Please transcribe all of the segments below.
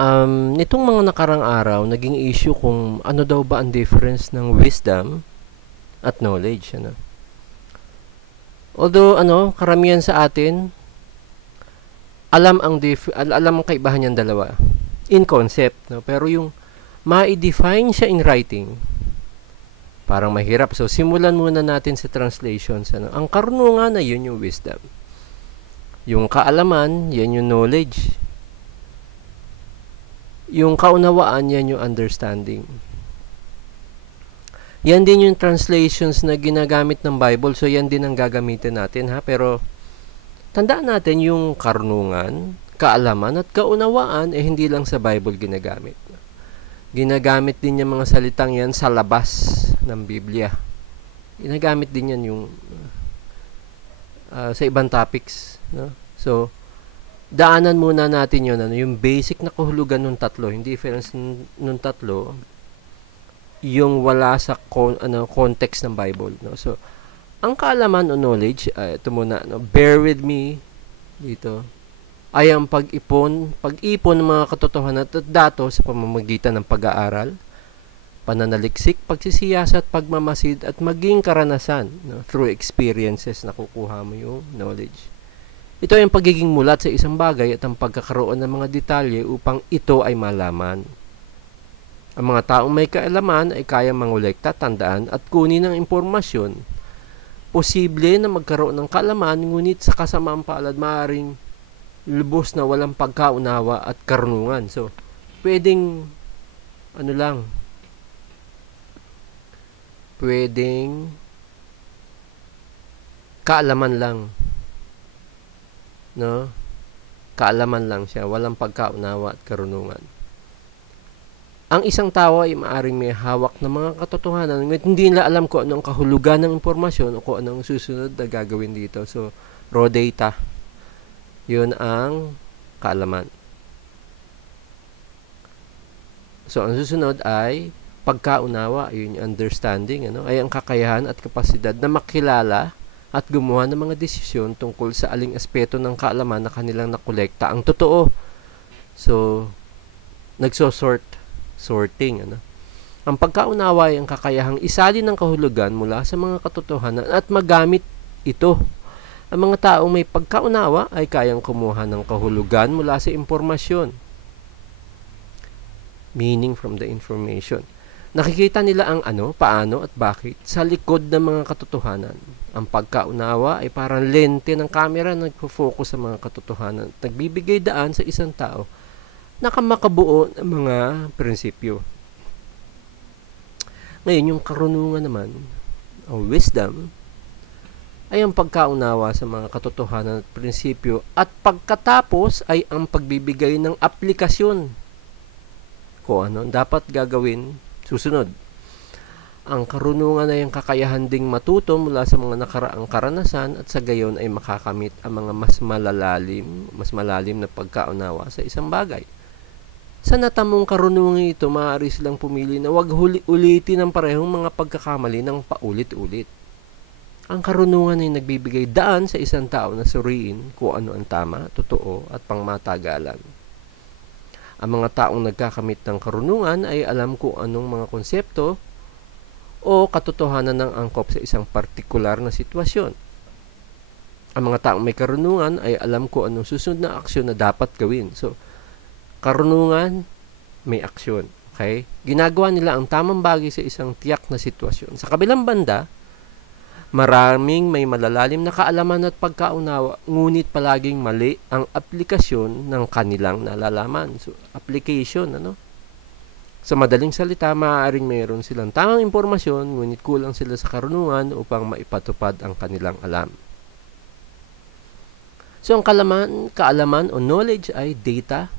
Nitong mga nakarang araw, naging issue kung ano daw ba ang difference ng wisdom at knowledge. Ano? Although, karamihan sa atin, alam ang kaibahan niyang dalawa. In concept, no? Pero yung ma-define siya in writing, parang mahirap. So, simulan muna natin sa translations. Ano? Ang karunungan na yun yung wisdom. Yung kaalaman, yan yung knowledge. Yung kaunawaan, yan yung understanding. Yan din yung translations na ginagamit ng Bible. So, yan din ang gagamitin natin, ha? Pero, tandaan natin yung karunungan, kaalaman, at kaunawaan, hindi lang sa Bible ginagamit. Ginagamit din yung mga salitang yan sa labas ng Biblia. Ginagamit din yan yung sa ibang topics. No? So, daanan muna natin yun, yung basic na kahulugan ng tatlo, yung difference ng tatlo, yung wala sa context ng Bible. No? So, ang kaalaman o knowledge, ito muna, bear with me dito, ay ang pag-ipon ng mga katotohanan at datos sa pamamagitan ng pag-aaral, pananaliksik, pagsisiyasat, pagmamasid, at maging karanasan, no? Through experiences na kukuha mo yung knowledge. Ito ay ang pagiging mulat sa isang bagay at ang pagkakaroon ng mga detalye upang ito ay malaman. Ang mga taong may kaalaman ay kaya mangolekta, tandaan, at kunin ng impormasyon. Posible na magkaroon ng kaalaman, ngunit sa kasamaang palad, maaaring lubos na walang pagkaunawa at karunungan. So, pwedeng kaalaman lang. No? Kaalaman lang siya, walang pagkaunawa at karunungan. Ang isang tao ay maaaring may hawak ng mga katotohanan, ngunit hindi nila alam kung anong kahulugan ng impormasyon o kung anong susunod na gagawin dito. So, raw data. Yun ang kaalaman. So, ang susunod ay pagkaunawa, yun yung understanding, ay ang kakayahan at kapasidad na makilala at gumawa ng mga desisyon tungkol sa aling aspeto ng kaalaman na kanilang nakolekta ang totoo. So, sorting. Ang pagkaunawa ay ang kakayahang isalin ng kahulugan mula sa mga katotohanan at magamit ito. Ang mga taong may pagkaunawa ay kayang kumuha ng kahulugan mula sa impormasyon. Meaning from the information. Nakikita nila ang paano at bakit sa likod ng mga katotohanan. Ang pagkaunawa ay parang lente ng kamera na nagpo-focus sa mga katotohanan at nagbibigay daan sa isang tao na makabuo ng mga prinsipyo. Ngayon, yung karunungan naman, o wisdom, ay ang pagkaunawa sa mga katotohanan at prinsipyo at pagkatapos ay ang pagbibigay ng aplikasyon kung ano dapat gagawin susunod. Ang karunungan ay ang kakayahan ding matuto mula sa mga nakaraang karanasan at sa gayon ay makakamit ang mga mas malalim na pagkaunawa sa isang bagay. Sa natamong karunungan ito, maaari silang pumili na wag ulitin ang parehong mga pagkakamali ng paulit-ulit. Ang karunungan ay nagbibigay daan sa isang tao na suriin kung ano ang tama, totoo, at pangmatagalan. Ang mga taong nagkakamit ng karunungan ay alam kung anong mga konsepto o katotohanan ng angkop sa isang partikular na sitwasyon. Ang mga taong may karunungan ay alam kung anong susunod na aksyon na dapat gawin. So, karunungan, may aksyon. Okay? Ginagawa nila ang tamang bagay sa isang tiyak na sitwasyon. Sa kabilang banda, maraming may malalalim na kaalaman at pagkaunawa, ngunit palaging mali ang aplikasyon ng kanilang nalalaman. So, application, Sa madaling salita, maaaring mayroon silang tamang impormasyon, ngunit kulang sila sa karunungan upang maipatupad ang kanilang alam. So, ang kaalaman o knowledge ay data,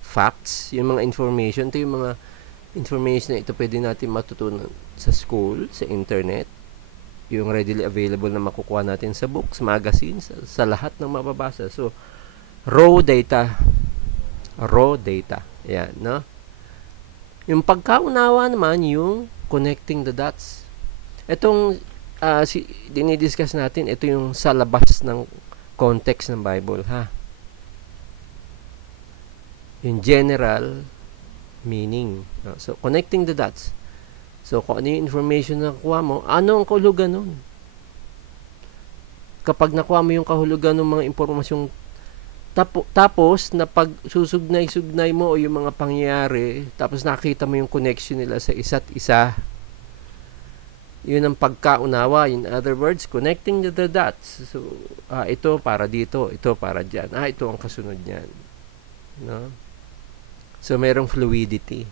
facts, yung mga information. Ito yung mga information na ito pwede natin matutunan sa school, sa internet, yung readily available na makukuha natin sa books, magazines, sa lahat ng mababasa. So, raw data. Yan, no? Yung pagkaunawa naman, yung connecting the dots. Itong dinidiscuss natin, ito yung sa labas ng context ng Bible, ha? yung general meaning. So, connecting the dots. So, kung ano yung information na nakuha mo, ano ang kahulugan nun? Kapag nakuha mo yung kahulugan ng mga impormasyong tapos, na pag susugnay-sugnay mo o yung mga pangyayari, tapos nakita mo yung connection nila sa isa't isa, yun ang pagkaunawa. In other words, connecting the dots. So, ito para dito, ito para dyan. Ito ang kasunod niyan. No? So, merong fluidity.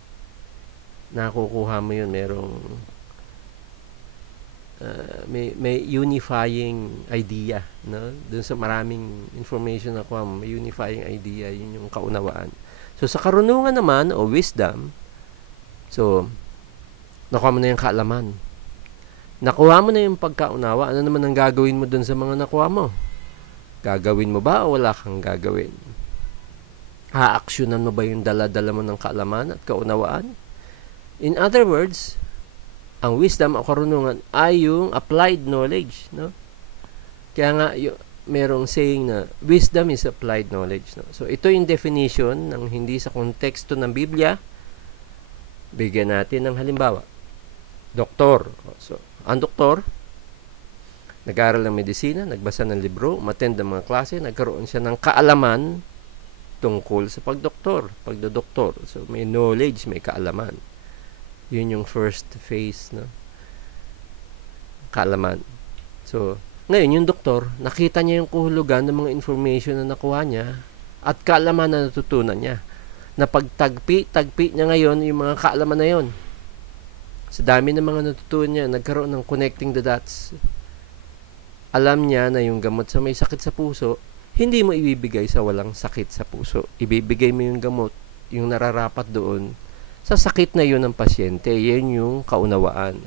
Nakukuha mo yun. Merong may unifying idea, no? Doon sa maraming information na kuha mo, may unifying idea, yun yung kaunawaan. So, sa karunungan naman, o wisdom, so, nakuha mo na yung kaalaman. Nakuha mo na yung pagkaunawa, ano naman ang gagawin mo doon sa mga nakuha mo? Gagawin mo ba o wala kang gagawin? Haaksyonan mo ba yung dala-dala mo ng kaalaman at kaunawaan? In other words, ang wisdom o karunungan ay yung applied knowledge, no? Kaya nga merong saying na wisdom is applied knowledge, no? So ito yung definition ng hindi sa konteksto ng Biblia. Bigyan natin ng halimbawa. Doktor. So, ang doktor nag-aaral ng medisina, nagbasa ng libro, umattend ng mga klase, nagkaroon siya ng kaalaman tungkol sa pagdodoktor. So may knowledge, may kaalaman. Yun yung first phase, no? Kaalaman. So, ngayon, yung doktor, nakita niya yung kahulugan ng mga information na nakuha niya at kaalaman na natutunan niya. Na pagtagpi niya ngayon yung mga kaalaman na yon. Sa dami ng mga natutunan niya, nagkaroon ng connecting the dots. Alam niya na yung gamot sa may sakit sa puso, hindi mo ibibigay sa walang sakit sa puso. Ibibigay mo yung gamot, yung nararapat doon, sa sakit na yun ng pasyente. Yan yung kaunawaan.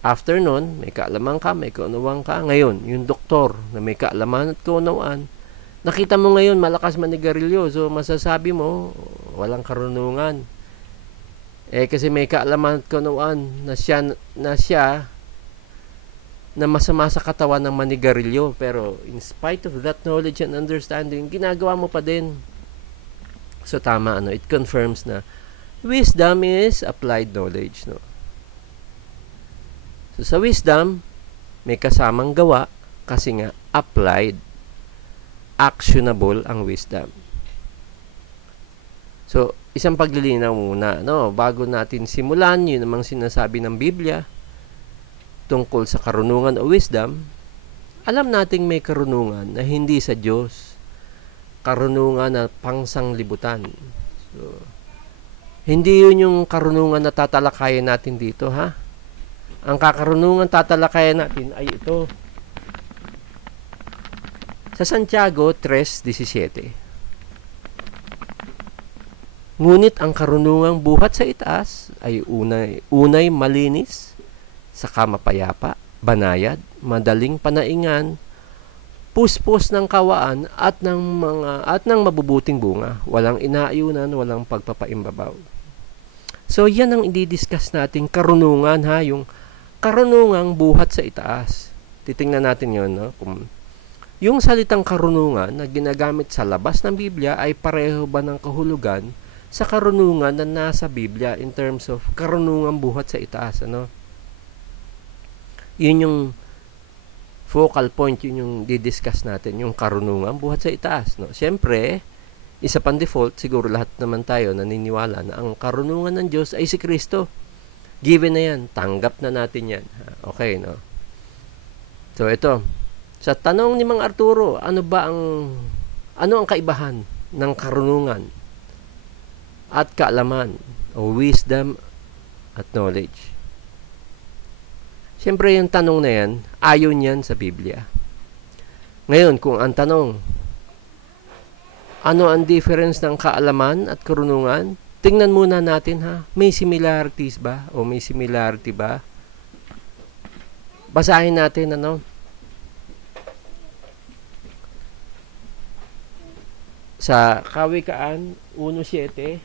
After nun, may kaalaman ka, may kaunawaan ka. Ngayon, yung doktor na may kaalaman at kaunawaan, nakita mo ngayon malakas manigarilyo. So, masasabi mo, walang karunungan. Kasi may kaalaman at kaunawaan na siya na masama sa katawan ng manigarilyo. Pero, in spite of that knowledge and understanding, ginagawa mo pa din. So, tama, it confirms na wisdom is applied knowledge, no? So, sa wisdom, may kasamang gawa kasi nga applied, actionable ang wisdom. So, isang paglilinaw muna, no? Bago natin simulan, yun namang sinasabi ng Biblia tungkol sa karunungan o wisdom, alam nating may karunungan na hindi sa Diyos. Karunungan na pangsanglibutan. So, hindi yun yung karunungan na tatalakayan natin dito, ha? Ang kakarunungan tatalakayan natin ay ito. Sa Santiago 3:17. Ngunit ang karunungang buhat sa itaas ay unay malinis, saka mapayapa, banayad, madaling panaingan, puspos ng kawaan at ng mabubuting bunga, walang inaayunan, walang pagpapaimbabaw. So, yan ang i-discuss natin, karunungan, ha? Yung karunungang buhat sa itaas. Titingnan natin yun, no? Yung salitang karunungan na ginagamit sa labas ng Biblia ay pareho ba ng kahulugan sa karunungan na nasa Biblia in terms of karunungang buhat sa itaas, ano? Yun yung focal point, yun yung di-discuss natin, yung karunungang buhat sa itaas, no? Siyempre, isa pang default, siguro lahat naman tayo naniniwala na ang karunungan ng Diyos ay si Kristo. Given na yan. Tanggap na natin yan. Okay, no? So, ito. Sa tanong ni Mang Arturo, ano ang kaibahan ng karunungan at kaalaman o wisdom at knowledge? Siyempre, yung tanong na yan, ayon yan sa Biblia. Ngayon, kung ang tanong, ano ang difference ng kaalaman at karunungan? Tingnan muna natin, ha. May similarities ba? O may similarity ba? Basahin natin, sa Kawikaan 1:7.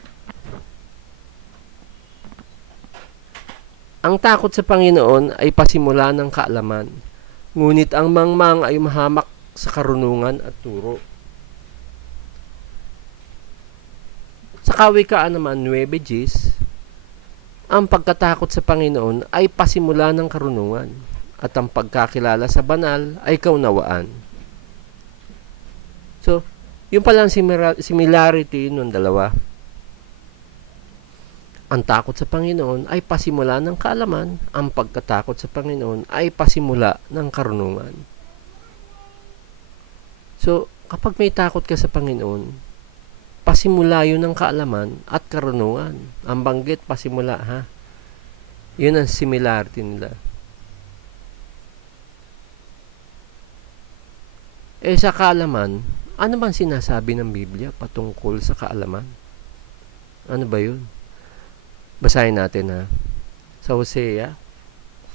Ang takot sa Panginoon ay pasimula ng kaalaman, ngunit ang mangmang ay mahamak sa karunungan at turo. Sa Kawikaan naman, 9:10, ang pagkatakot sa Panginoon ay pasimula ng karunungan, at ang pagkakilala sa banal ay kaunawaan. So, yung palang similarity ng dalawa. Ang takot sa Panginoon ay pasimula ng kaalaman, ang pagkatakot sa Panginoon ay pasimula ng karunungan. So, kapag may takot ka sa Panginoon, pasimula yun ng kaalaman at karunungan. Ang banggit, pasimula, ha? Yun ang similarity nila. Sa kaalaman, ano bang sinasabi ng Biblia patungkol sa kaalaman? Ano ba yun? Basahin natin, ha? Sa Hosea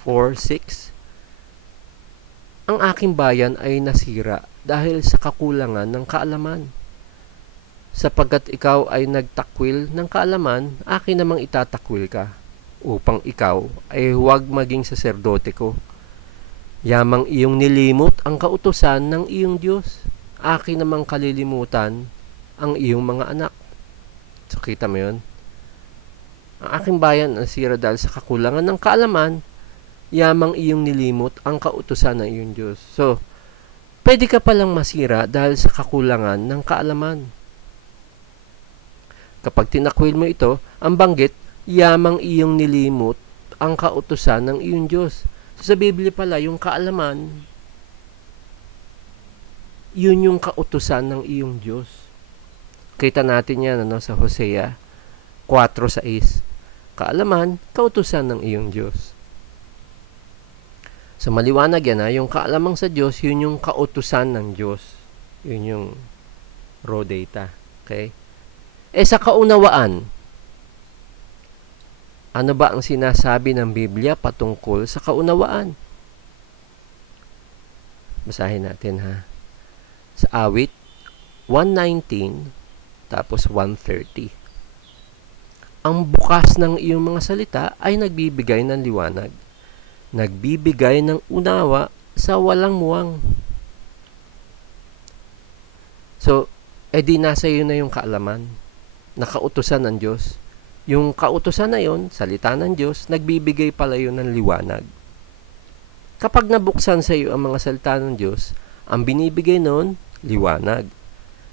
4:6, ang aking bayan ay nasira dahil sa kakulangan ng kaalaman. Sapagkat ikaw ay nagtakwil ng kaalaman, akin namang itatakwil ka, upang ikaw ay huwag maging saserdote ko. Yamang iyong nilimot ang kautusan ng iyong Diyos, akin namang kalilimutan ang iyong mga anak. So, kita mo yun? Ang aking bayan nasira dahil sa kakulangan ng kaalaman, yamang iyong nilimot ang kautusan ng iyong Diyos. So, pwede ka palang masira dahil sa kakulangan ng kaalaman. Kapag tinakwil mo ito, ang banggit, yamang iyong nilimot ang kautusan ng iyong Diyos. So, sa Biblia pala, yung kaalaman, yun yung kautusan ng iyong Diyos. Kita natin yan sa Hosea 4:6. Kaalaman, kautusan ng iyong Diyos. So, maliwanag yan, yung kaalamang sa Diyos, yun yung kautusan ng Diyos. Yun yung raw data. Okay? Sa kaunawaan, ano ba ang sinasabi ng Biblia patungkol sa kaunawaan? Basahin natin, ha? Sa Awit 1:19 tapos 1:30. Ang bukas ng iyong mga salita ay nagbibigay ng liwanag, nagbibigay ng unawa sa walang muwang. So, di nasa iyo na yung kaalaman, nakautusan ng Diyos. Yung kautusan na yon, salita ng Diyos, nagbibigay pala yun ng liwanag. Kapag nabuksan sa iyo ang mga salita ng Diyos, ang binibigay noon, liwanag.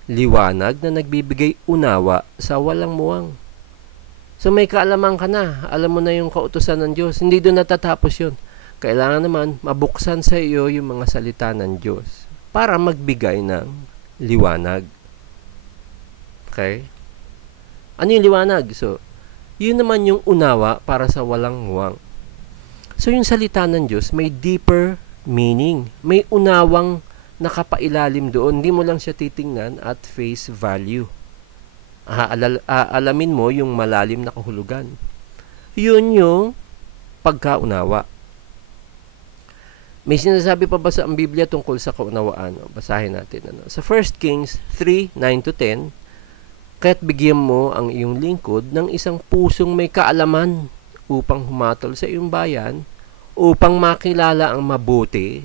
Liwanag na nagbibigay unawa sa walang muwang. So, may kaalaman ka na. Alam mo na yung kautusan ng Diyos. Hindi doon natatapos yun. Kailangan naman mabuksan sa iyo yung mga salita ng Diyos para magbigay ng liwanag. Okay? Ano yung liwanag? So, yun naman yung unawa para sa walang muwang. So, yung salita ng Diyos may deeper meaning. May unawang nakapailalim doon. Hindi mo lang siya titingnan at face value. Alamin mo yung malalim na kahulugan. Yun yung pagkaunawa. May sinasabi pa ba sa ang Biblia tungkol sa kaunawaan? Basahin natin. Sa 1 Kings 3:9-10, kaya't bigyan mo ang iyong lingkod ng isang pusong may kaalaman upang humatol sa iyong bayan, upang makilala ang mabuti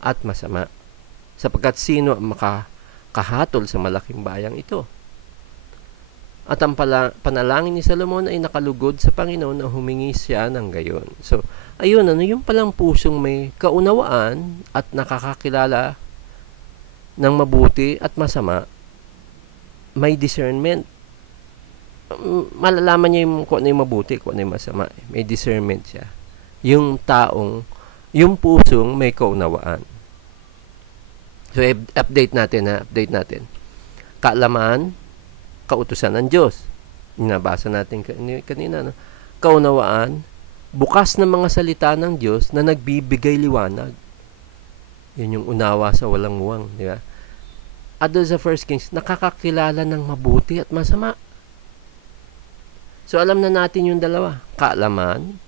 at masama, sapagkat sino ang makakahatol sa malaking bayang ito. At ang panalangin ni Solomon ay nakalugod sa Panginoon na humingi siya ng gayon. So, ayun, yung palang pusong may kaunawaan at nakakakilala ng mabuti at masama, may discernment. Malalaman niya kung ano yung mabuti, kung ano yung masama. May discernment siya. Yung pusong may kaunawaan. So, update natin. Kaalaman, kautusan ng Diyos. Nabasa natin kanina. Kaunawaan, bukas na mga salita ng Diyos na nagbibigay liwanag. Yun yung unawa sa walang muwang. Di ba? At doon sa 1 Kings, nakakakilala ng mabuti at masama. So, alam na natin yung dalawa. Kaalaman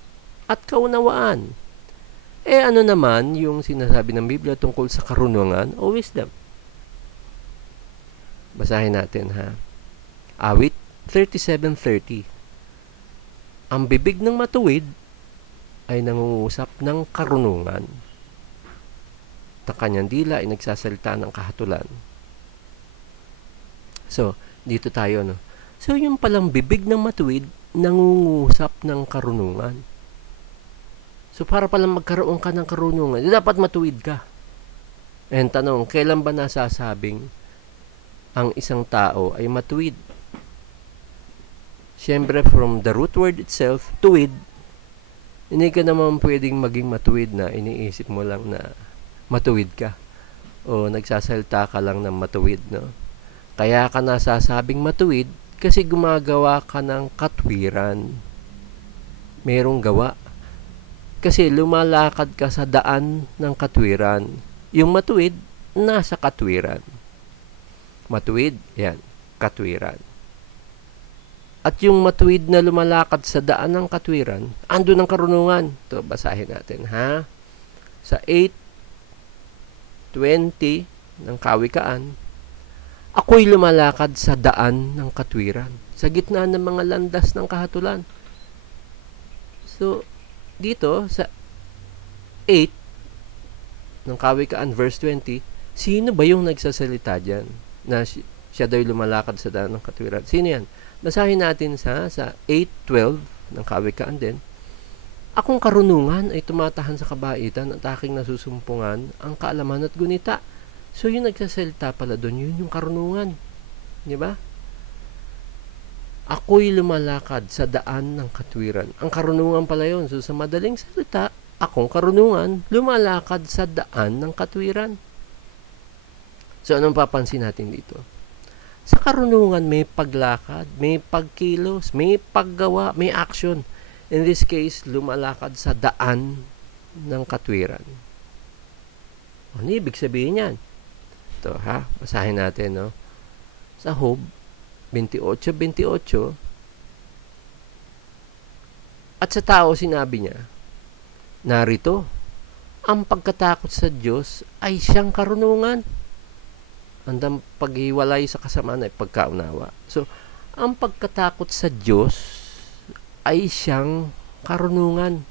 at kaunawaan. Ano naman yung sinasabi ng Biblia tungkol sa karunungan o wisdom? Basahin natin, ha? Awit 37:30. Ang bibig ng matuwid ay nangungusap ng karunungan. At ang kanyang dila ay nagsasalita ng kahatulan. So, dito tayo, So, yung palang bibig ng matuwid, nangungusap ng karunungan. So, para palang magkaroon ka ng karunungan, dapat matuwid ka. And tanong, kailan ba nasasabing ang isang tao ay matuwid? Siyempre, from the root word itself, tuwid, hindi ka naman pwedeng maging matuwid na iniisip mo lang na matuwid ka. O nagsasalita ka lang ng matuwid, no? Kaya ka nasasabing matuwid kasi gumagawa ka ng katwiran. Merong gawa. Kasi lumalakad ka sa daan ng katwiran. Yung matuwid, nasa katwiran. Matuwid, yan, katwiran. At yung matuwid na lumalakad sa daan ng katwiran, ando ng karunungan. Ito, basahin natin, ha? Sa 8:20 ng Kawikaan, ako'y lumalakad sa daan ng katwiran, sa gitna ng mga landas ng kahatulan. So, dito, sa 8 ng Kawikaan, verse 20, sino ba yung nagsasalita dyan? Na siya daw lumalakad sa daan ng katwiran. Sino yan? Basahin natin sa 8:12 ng Kawikaan din. Akong karunungan ay tumatahan sa kabaitan at aking nasusumpungan ang kaalaman at gunita. So, yung nagsasalita pala doon, yun yung karunungan. Di ba? Ako'y lumalakad sa daan ng katwiran. Ang karunungan pala yun. So, sa madaling salita, akong karunungan, lumalakad sa daan ng katwiran. So, anong papansin natin dito? Sa karunungan, may paglakad, may pagkilos, may paggawa, may action. In this case, lumalakad sa daan ng katwiran. Ano ibig sabihin yan? Ito, ha? Basahin natin, no? Sa Job 28:28, at sa tao sinabi niya, narito, ang pagkatakot sa Diyos ay siyang karunungan. Ang paghiwalay sa kasamaan ay pagkaunawa. So, ang pagkatakot sa Diyos ay siyang karunungan.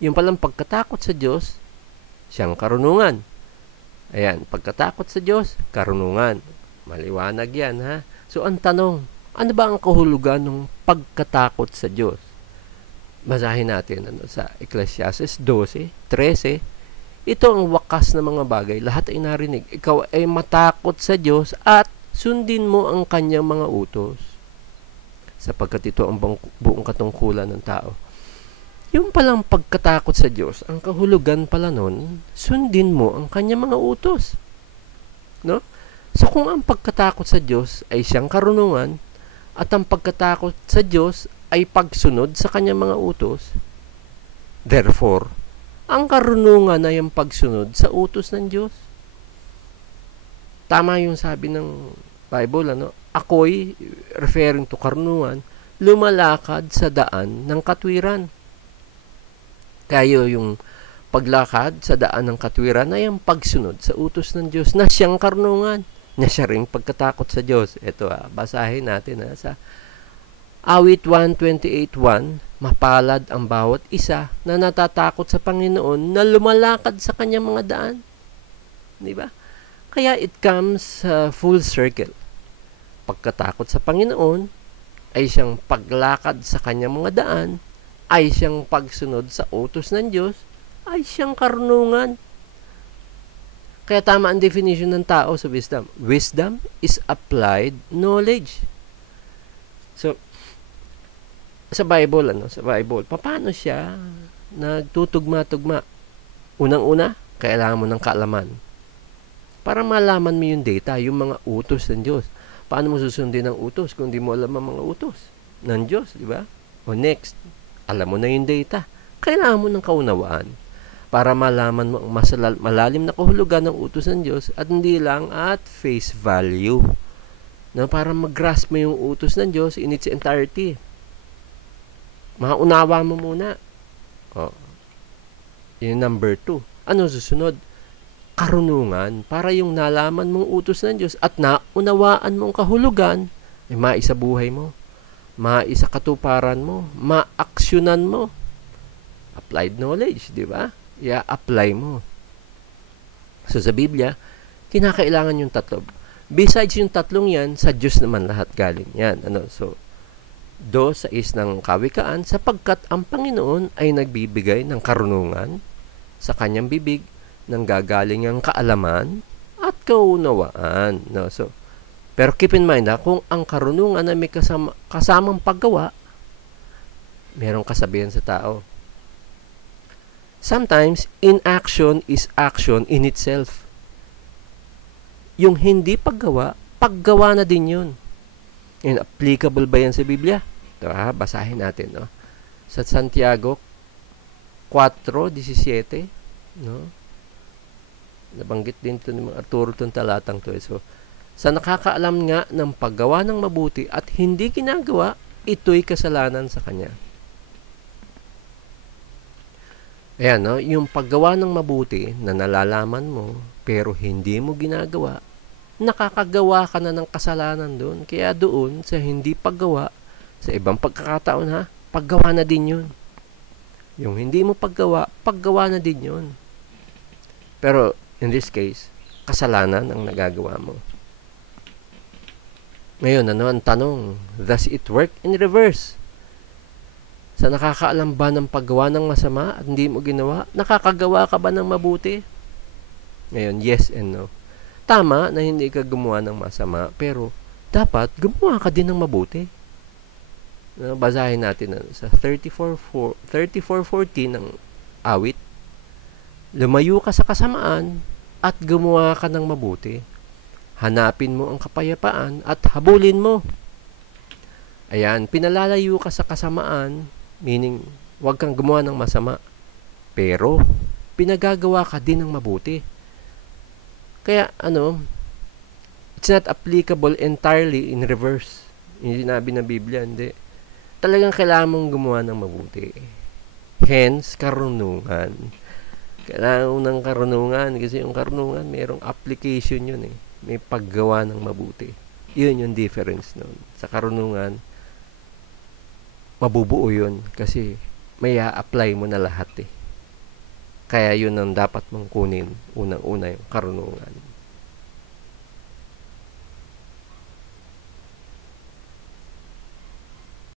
Yung palang pagkatakot sa Diyos, siyang karunungan. Ayan, pagkatakot sa Diyos, karunungan. Maliwanag yan, ha? So, ang tanong, ano ba ang kahulugan ng pagkatakot sa Diyos? Basahin natin sa Ecclesiastes 12:13. Ito ang wakas ng mga bagay. Lahat ay narinig. Ikaw ay matakot sa Diyos at sundin mo ang kanyang mga utos. Sapagkat ito ang buong katungkulan ng tao. Yung palang pagkatakot sa Diyos, ang kahulugan pala nun, sundin mo ang kanyang mga utos. No? So kung ang pagkatakot sa Diyos ay siyang karunungan, at ang pagkatakot sa Diyos ay pagsunod sa kanyang mga utos, therefore, ang karunungan ay ang pagsunod sa utos ng Diyos. Tama yung sabi ng Bible, ano? Ako'y, referring to karunungan, lumalakad sa daan ng katwiran. Kaya yung paglakad sa daan ng katwiran ay ang pagsunod sa utos ng Diyos na siyang karunungan, na siya ring pagkatakot sa Diyos. Ito, basahin natin sa Awit 128:1, mapalad ang bawat isa na natatakot sa Panginoon na lumalakad sa kanyang mga daan. Di ba? Kaya it comes full circle. Pagkatakot sa Panginoon ay siyang paglakad sa kanyang mga daan, ay siyang pagsunod sa utos ng Diyos, ay siyang karunungan. Kaya tama ang definition ng tao sa wisdom. Wisdom is applied knowledge. So, sa Bible, paano siya nagtutugma-tugma? Unang-una, kailangan mo ng kaalaman. Para malaman mo yung data, yung mga utos ng Diyos. Paano mo susundin ang utos kung di mo alam ang mga utos ng Diyos, di ba? O next, alam mo na yung data. Kailangan mo ng kaunawaan para malaman mo ang malalim na kahulugan ng utos ng Diyos at hindi lang at face value. No, para mag-grasp mo yung utos ng Diyos in its entirety. Maunawa mo muna. Yung number 2. Ano susunod? Karunungan para yung nalaman mong utos ng Diyos at naunawaan mong kahulugan ay maisa buhay mo, maisa katuparan mo, maaksyonan mo. Applied knowledge, di ba? I-apply mo. So sa Biblia, kinakailangan yung tatlo. Besides yung tatlong yan, sa Diyos naman lahat galing yan. So, 2:6 ng Kawikaan, sapagkat ang Panginoon ay nagbibigay ng karunungan sa kanyang bibig ng gagaling ang kaalaman at kaunawaan. So, pero keep in mind, kung ang karunungan ay may kasamang paggawa, merong kasabihan sa tao. Sometimes, inaction is action in itself. Yung hindi paggawa, paggawa na din yun. Yun, applicable ba yan sa Biblia? Ito basahin natin. Sa Santiago 4:17, nabanggit din ito ni Arturo itong talatang to. So, sa nakakaalam nga ng paggawa ng mabuti at hindi ginagawa, ito'y kasalanan sa kanya. Ayan, yung paggawa ng mabuti na nalalaman mo, pero hindi mo ginagawa, nakakagawa ka na ng kasalanan doon. Kaya doon, sa hindi paggawa, sa ibang pagkakataon paggawa na din yun. Yung hindi mo paggawa, paggawa na din yun. Pero, in this case, kasalanan ang nagagawa mo. Ngayon, ang tanong? Does it work in reverse? Sa nakakaalam ba ng paggawa ng masama at hindi mo ginawa, nakakagawa ka ba ng mabuti? Ngayon, yes and no. Tama na hindi ka gumawa ng masama, pero dapat gumawa ka din ng mabuti. Basahin natin sa 34:14 ng awit. Lumayo ka sa kasamaan at gumawa ka ng mabuti. Hanapin mo ang kapayapaan at habulin mo. Ayan, pinalalayo ka sa kasamaan, meaning, huwag kang gumawa ng masama. Pero, pinagagawa ka din ng mabuti. Kaya, it's not applicable entirely in reverse. Yung sinabi ng Biblia, hindi. Talagang kailangan mong gumawa ng mabuti. Hence, karunungan. Kailangan ng karunungan kasi yung karunungan, mayroong application yun eh. May paggawa ng mabuti. Yun yung difference nun. Sa karunungan, mabubuo yun kasi may a-apply mo na lahat eh. Kaya yun ang dapat mong kunin unang-una yung karunungan.